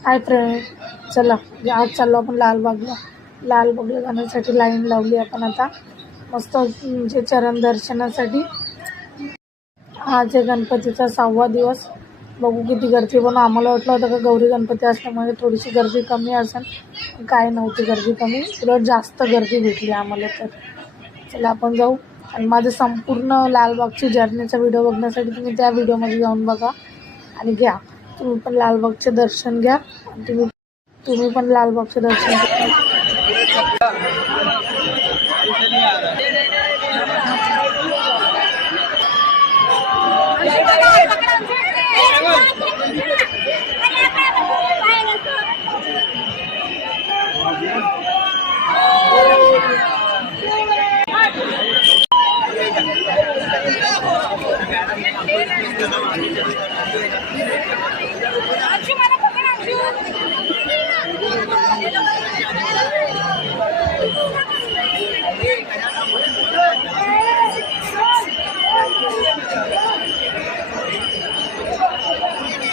Hi friend, चला आज चाललो आपण लालबागला. लालबागला जाण्यासाठी लाईन लावली आपण आता मस्त म्हणजे चरण दर्शनासाठी. आज आहे गणपतीचा 6वा दिवस. बघू किती गर्दी, पण आम्हाला वाटलं होतं का गौरी गणपती असल्यामुळे थोडीशी गर्दी कमी असेल, काय नव्हती गर्दी कमी, उलट जास्त गर्दी भेटली आम्हाला. तर चला आपण जाऊ. आणि माझं संपूर्ण लालबागची जर्नीचा व्हिडिओ बघण्यासाठी तुम्ही त्या व्हिडिओमध्ये जाऊन बघा आणि घ्या. तुम्ही पण लालबागचे दर्शन घ्या आणि तुम्ही पण लालबागचे दर्शन घ्या.